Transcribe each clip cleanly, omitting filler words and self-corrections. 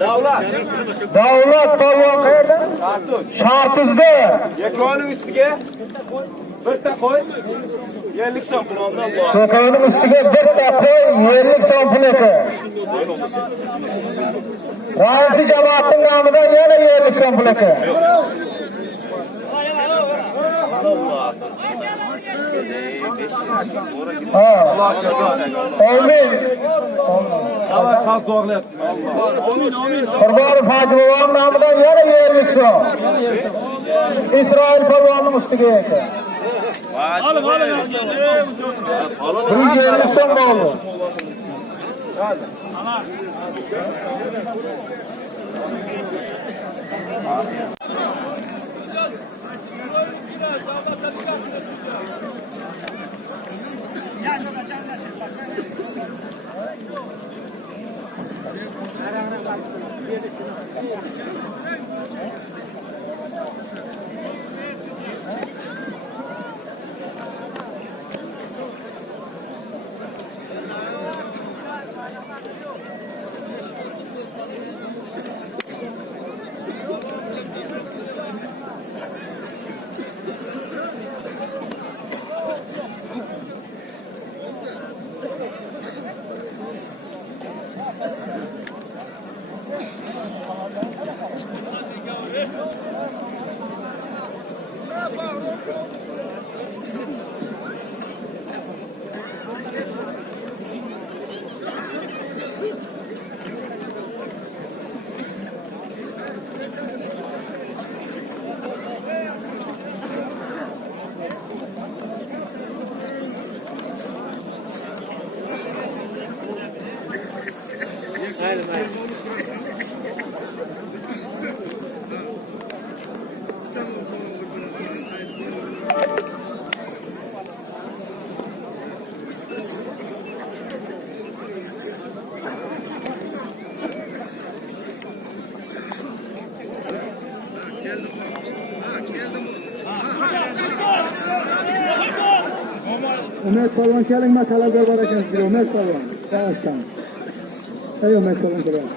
Davlat. Davlat polvon qayerda? Shartuzda. Yakoning ustiga bitta qo'y. Yerlik so'm pulondan bor. Yakoning ustiga bitta qo'y, yerlik so'm pulaki. Raisi jamoatning nomidan yana yerlik so'm pulaki. Amin. Allah qazog'lab. Qurbonov Hoji boboning nomidan yana yerlik so'm. Isroil polvonning ustiga ekan. Oling. Bir yerlik so'm bo'ldi. Ömer Palvan keling matalaga bor ekansiz, Ömer Palvan. Sağ ey Ömer Palvan keling.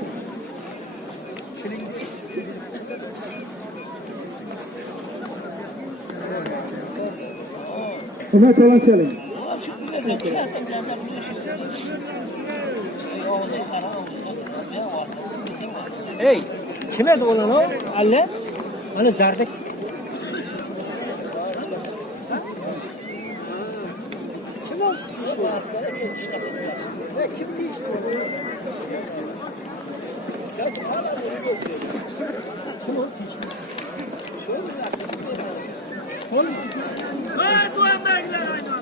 Ömer Palvan keling. Hey, kim edi ulan o? Alle? Hani zardak. Kim o? Kim değişti? Kim o? Du emekler aynı.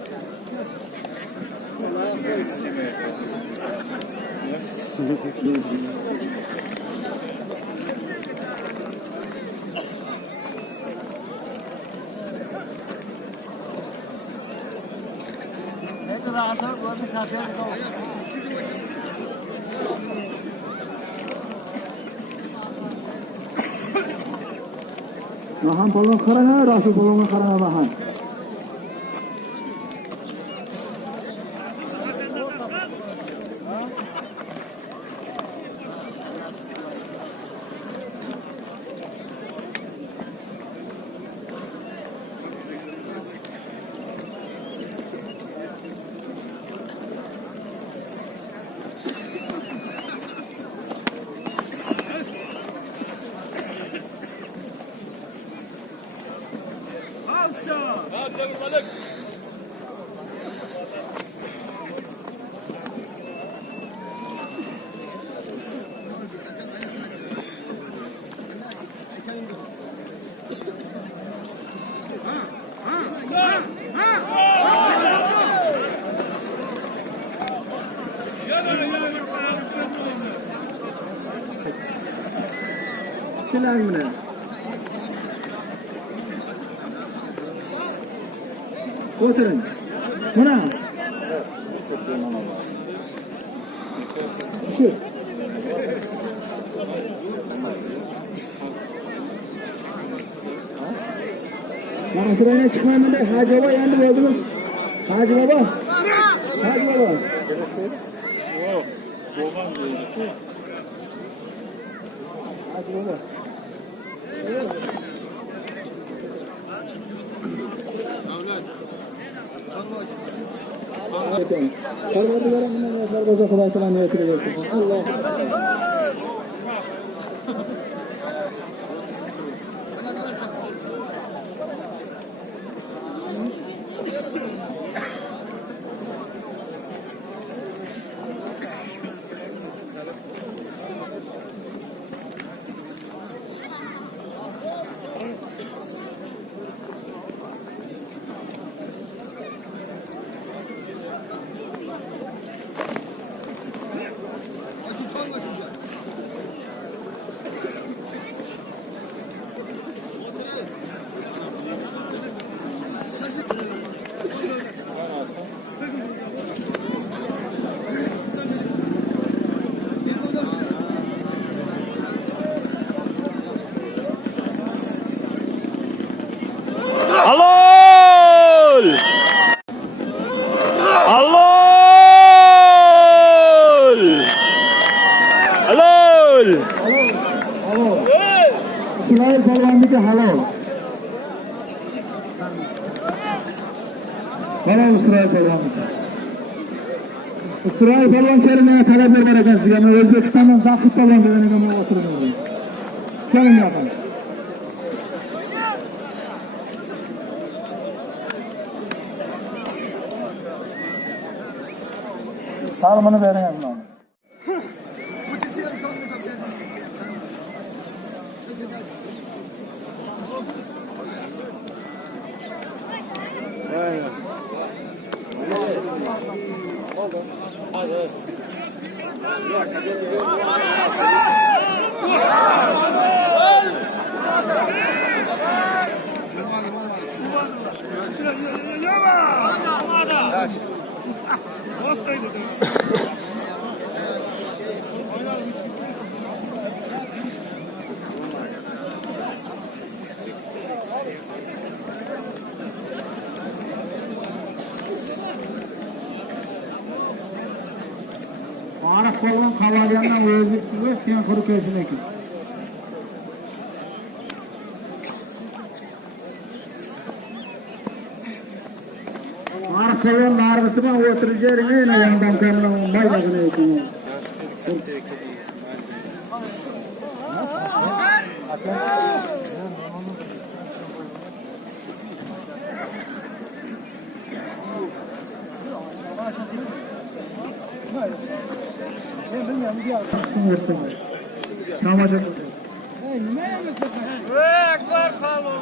Mahan Palvan qarang, Rasul Palvonga qarang Mahan. Keling buni. O'tiring. Mana. Shu. Mana shundan chiqmayman deb Haji bobo endi bo'ldimiz. Haji bobo. Haji bobo. Hadi oğlum. Parvardigarım bilan yoshlar bo'lsa Xudo taolo niyatiga bersin. Alloh. Halol! Halol! Halol! İsrail polvonniki halol. Halol İsrail polvonniki. İsrail polvon keliniga talab bergan ekansiz. Men O'zbekistondan Zahid polvon deganiga men o'tirdim. Keling yaqin. Salmını bering azman. Arif polvon qavlagandan o'zi keyin qurib kelsin ekan. Arif polvon nargisi bilan o'tirib yering, yana yondan bilan maydagina ekan. Ben bilmiyorum bir yer. Tamam hadi. Ekber kalın.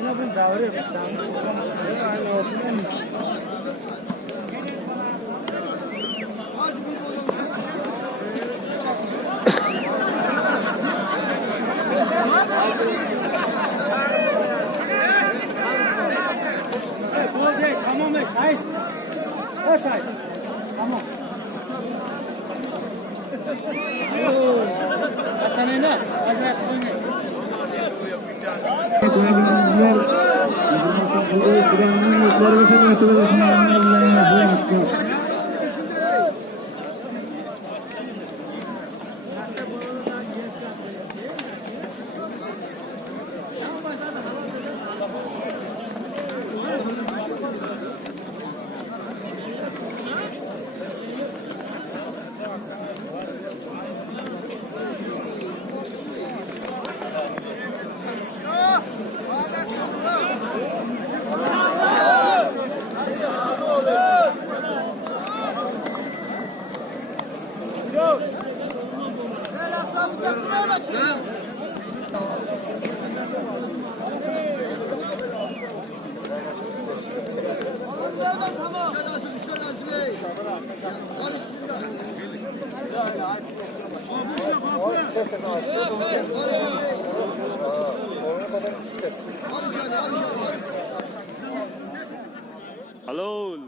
Ana bu davre. Tamam Sait. Sait. Tamam. Hasan'ına hazret koyun. Halol!